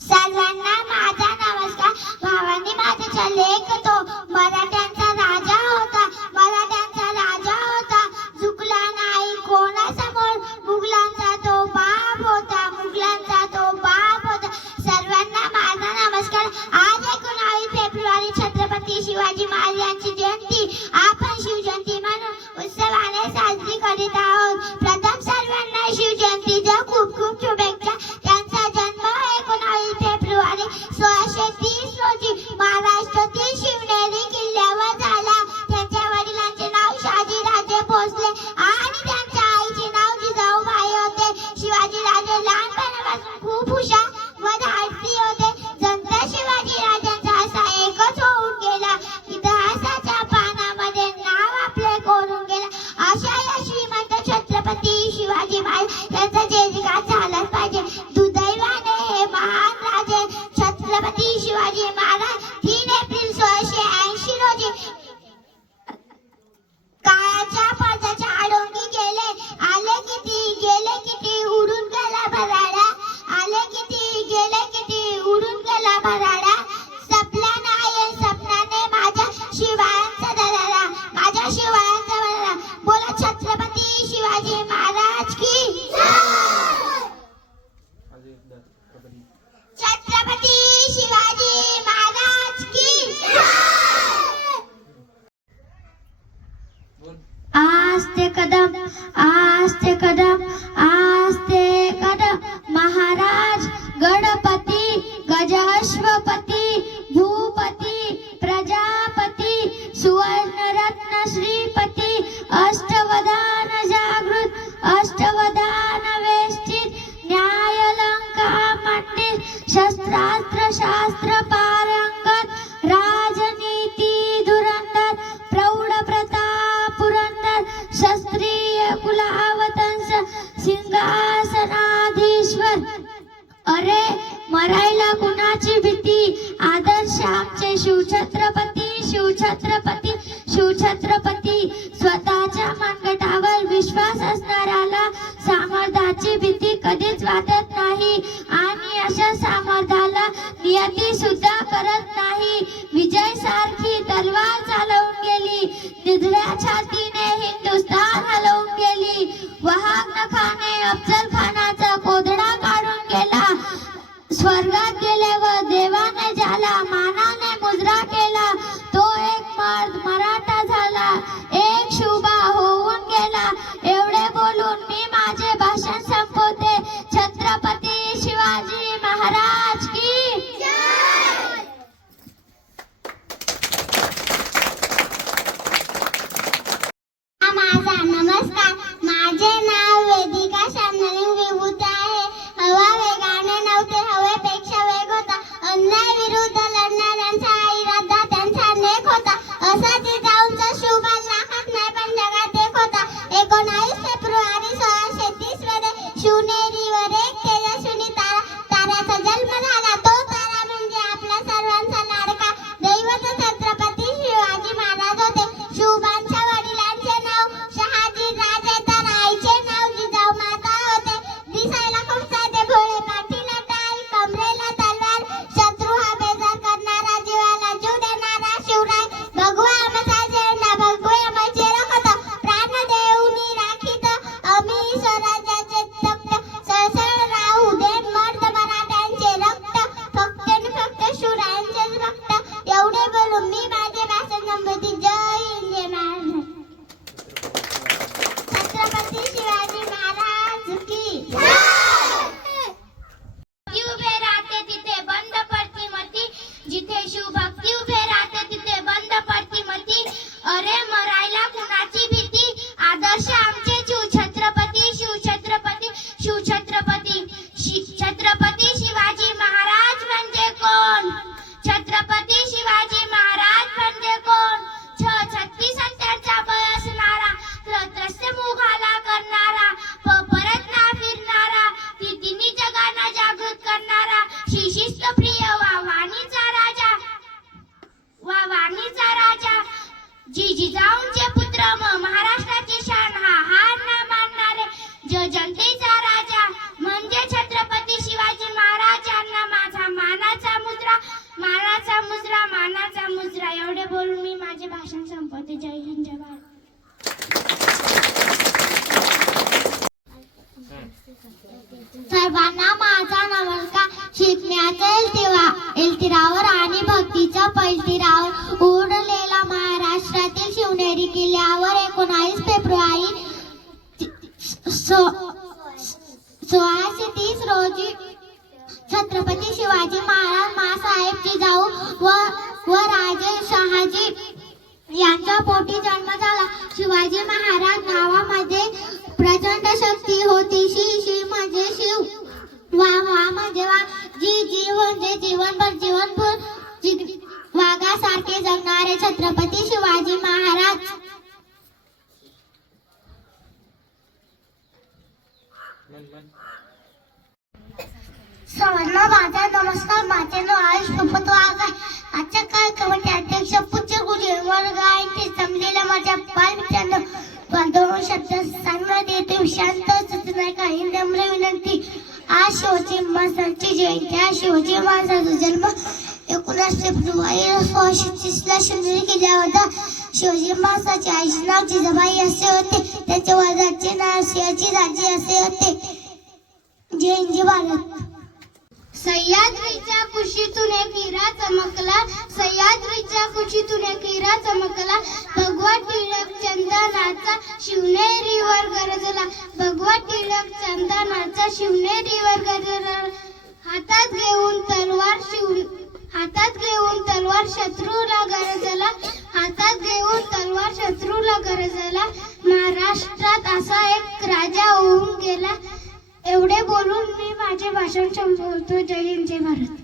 सर्वांना माझा नमस्कार. भावांनी माझ्याच्या लेख तो मराठ्यांचा राजा होता. मराठ्यांचा राजा होता. झुकला नाही कोणासमोर. मुघलांचा तो बाप होता. मुघलांचा तो बाप होता. सर्वांना माझा नमस्कार. आज एकोणावीस फेब्रुवारी छत्रपती शिवाजी महाराजांची जयंती. आपण शिवजयंती म्हणून उत्सवाने साजरी करीत आहोत. शस्त्रास्त्र शास्त्र पारंगत राजनीती धुरंधर प्रौढ प्रताप पुरंदर शस्त्रीय कुलावतंस सिंहासनाधीश्वर। अरे मरायला कुणाची भीती? आदर्श आमचे शिवछत्रपती शिवछत्रपती शिवछत्रपती Sisa. पराक्रम महाराष्ट्राची शान हा हार ना मानणारे जो जनतेचा राजा म्हणजे छत्रपती शिवाजी महाराजांना माझा मानाचा मुजरा मानाचा मुजरा मानाचा मुजरा एवढे बोलून मी माझे भाषण संपवते. जय हिंद जय भारत. सर्वांना माझा नमस्कार. शिकण्याचा इल्तिरा इल्तिरावर आणि भक्तीच्या पैलतिरावर सो- सोळाशे तीस रोजी छत्रपती शिवाजी महाराज मासाहेब जिजाऊ व व राजे शहाजी यांच्या पोटी जन्म झाला. शिवाजी महाराज नावामध्ये प्रचंड शक्ती होती. शी शी म्हणजे शिव. वा वा म्हणजे वा. जी जी म्हणजे जीवनभर जीवनभर वाघासारखे जगणारे छत्रपती शिवाजी महाराज. सर्वांना माझा नमस्कार माझे नाव आयुष भूपत वाघ आहे. आजच्या कार्यक्रमाचे अध्यक्ष पूज्य गुरु वर्ग आहे. ते जमलेल्या माझ्या बालमित्रांनो बांधव शब्द सांगण्यात येते. शांत सूचना काही नम्र विनंती. आज शिवाजी महाराजांची जयंती आज शिवाजी महाराजांचा जन्म एकोणास फेब्रुवारी सोळाशे तीस ला शिवनेरी होता. शिवाजी महाराजांचे आईचे नाव जिजाबाई असे होते. त्यांच्या वडिलांचे नाव शिवाजी राजे असे होते. जय हिंद भारत. सह्याद्रीच्या कुशीतून एक हिरा चमकला सह्याद्रीच्या कुशीतून एक हिरा चमकला. भगवा टिळक चंदनाचा शिवनेरीवर गरजला. भगवा टिळक चंदनाचा शिवनेरीवर गरजला. हातात घेऊन तलवार शिव हातात घेऊन तलवार शत्रूला गरजला. हातात घेऊन तलवार शत्रूला गरजला. महाराष्ट्रात असा एक राजा होऊन गेला. एवढे बोलून मी माझे भाषण संपवतो. जय हिंद जय भारत.